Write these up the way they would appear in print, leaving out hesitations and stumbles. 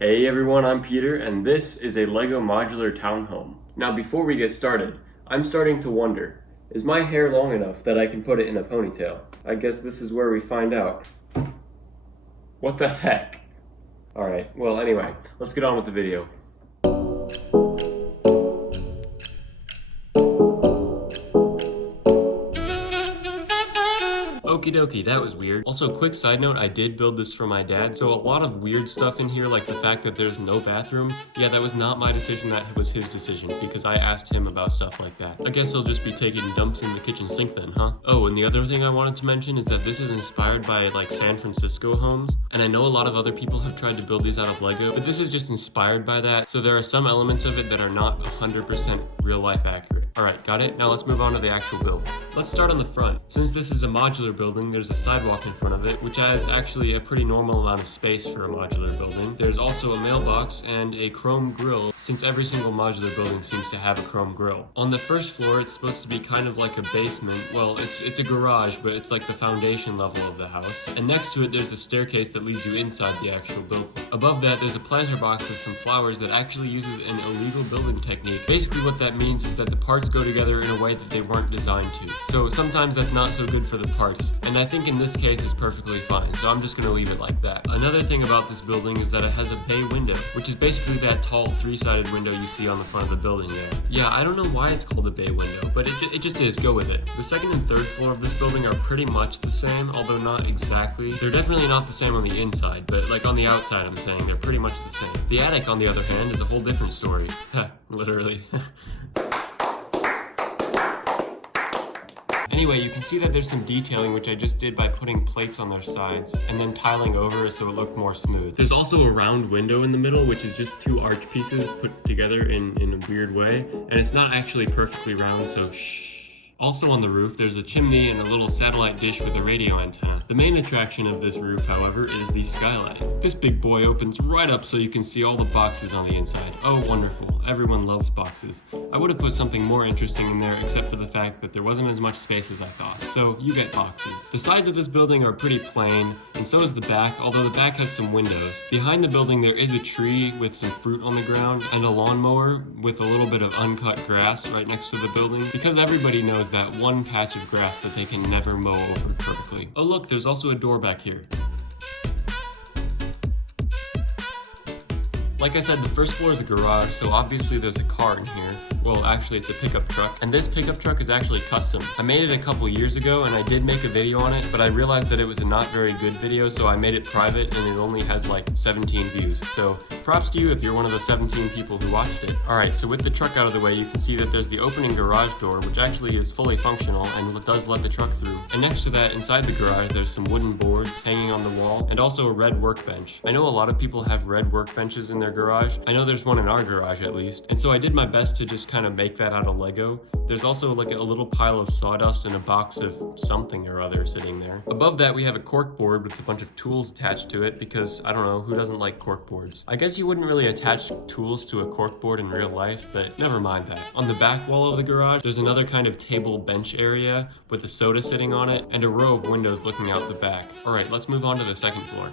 Hey everyone, I'm Peter, and this is a LEGO Modular Townhome. Now before we get started, I'm starting to wonder, is my hair long enough that I can put it in a ponytail? I guess this is where we find out. What the heck? Alright, well anyway, let's get on with the video. Okie dokie, that was weird. Also, quick side note, I did build this for my dad, so a lot of weird stuff in here, like the fact that there's no bathroom, yeah, that was not my decision, that was his decision, because I asked him about stuff like that. I guess he'll just be taking dumps in the kitchen sink then, huh? Oh, and the other thing I wanted to mention is that this is inspired by, like, San Francisco homes, and I know a lot of other people have tried to build these out of Lego, but this is just inspired by that, so there are some elements of it that are not 100% real-life accurate. Alright, got it? Now let's move on to the actual build. Let's start on the front. Since this is a modular building, there's a sidewalk in front of it, which has actually a pretty normal amount of space for a modular building. There's also a mailbox and a chrome grill, since every single modular building seems to have a chrome grill. On the first floor, it's supposed to be kind of like a basement. Well, it's a garage, but it's like the foundation level of the house. And next to it, there's a staircase that leads you inside the actual building. Above that, there's a planter box with some flowers that actually uses an illegal building technique. Basically, what that means is that the parts go together in a way that they weren't designed to. So sometimes that's not so good for the parts. And I think in this case it's perfectly fine, so I'm just gonna leave it like that. Another thing about this building is that it has a bay window, which is basically that tall three-sided window you see on the front of the building there. Yeah, I don't know why it's called a bay window, but it just is, go with it. The second and third floor of this building are pretty much the same, although not exactly. They're definitely not the same on the inside, but like on the outside I'm saying, they're pretty much the same. The attic, on the other hand, is a whole different story. Literally. Anyway, you can see that there's some detailing which I just did by putting plates on their sides and then tiling over it so it looked more smooth. There's also a round window in the middle, which is just two arch pieces put together in a weird way, and it's not actually perfectly round, so shh. Also on the roof, there's a chimney and a little satellite dish with a radio antenna. The main attraction of this roof, however, is the skylight. This big boy opens right up so you can see all the boxes on the inside. Oh, wonderful. Everyone loves boxes. I would have put something more interesting in there except for the fact that there wasn't as much space as I thought. So you get boxes. The sides of this building are pretty plain, and so is the back, although the back has some windows. Behind the building there is a tree with some fruit on the ground and a lawnmower with a little bit of uncut grass right next to the building, because everybody knows that one patch of grass that they can never mow over perfectly. Oh look, there's also a door back here. Like I said, the first floor is a garage, so obviously there's a car in here. Well, actually it's a pickup truck, and this pickup truck is actually custom. I made it a couple years ago, and I did make a video on it, but I realized that it was a not very good video, so I made it private, and it only has like 17 views. So props to you if you're one of the 17 people who watched it. Alright, so with the truck out of the way, you can see that there's the opening garage door, which actually is fully functional and does let the truck through. And next to that, inside the garage, there's some wooden boards hanging on the wall, and also a red workbench. I know a lot of people have red workbenches in their garage. I know there's one in our garage at least, and so I did my best to just kind of make that out of Lego. There's also like a little pile of sawdust and a box of something or other sitting there. Above that we have a cork board with a bunch of tools attached to it because, I don't know, who doesn't like cork boards? I guess you wouldn't really attach tools to a cork board in real life, but never mind that. On the back wall of the garage, there's another kind of table bench area with a soda sitting on it and a row of windows looking out the back. Alright, let's move on to the second floor.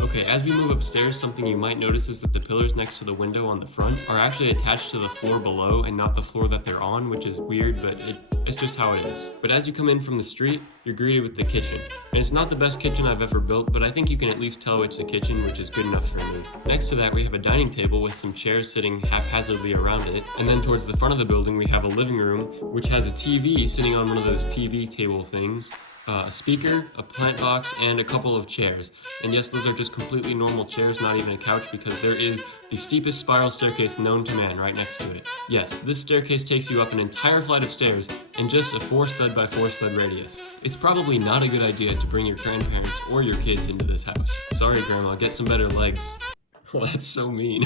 Okay, as we move upstairs, something you might notice is that the pillars next to the window on the front are actually attached to the floor below and not the floor that they're on, which is weird, but it's just how it is. But as you come in from the street, you're greeted with the kitchen. And it's not the best kitchen I've ever built, but I think you can at least tell it's a kitchen, which is good enough for me. Next to that, we have a dining table with some chairs sitting haphazardly around it. And then towards the front of the building, we have a living room, which has a TV sitting on one of those TV table things. A speaker, a plant box, and a couple of chairs. And yes, those are just completely normal chairs, not even a couch, because there is the steepest spiral staircase known to man right next to it. Yes, this staircase takes you up an entire flight of stairs in just a 4 stud by 4 stud radius. It's probably not a good idea to bring your grandparents or your kids into this house. Sorry, Grandma, get some better legs. Well, that's so mean.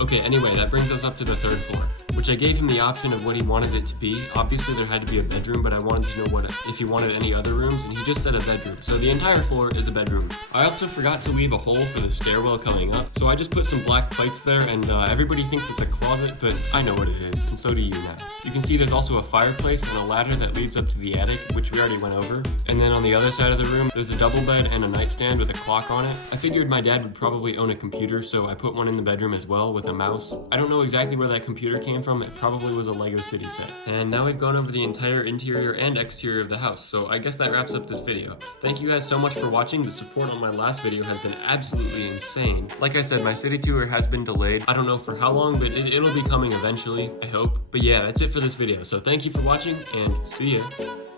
Okay, anyway, that brings us up to the third floor, which I gave him the option of what he wanted it to be. Obviously there had to be a bedroom, but I wanted to know if he wanted any other rooms, and he just said a bedroom. So the entire floor is a bedroom. I also forgot to leave a hole for the stairwell coming up, so I just put some black plates there, and everybody thinks it's a closet, but I know what it is, and so do you now. You can see there's also a fireplace and a ladder that leads up to the attic, which we already went over. And then on the other side of the room, there's a double bed and a nightstand with a clock on it. I figured my dad would probably own a computer, so I put one in the bedroom as well with a mouse. I don't know exactly where that computer came from. It probably was a LEGO City set. And now we've gone over the entire interior and exterior of the house, so I guess that wraps up this video. Thank you guys so much for watching. The support on my last video has been absolutely insane. Like I said, my city tour has been delayed. I don't know for how long, but it'll be coming eventually, I hope. But yeah, that's it for this video. So thank you for watching, and see ya.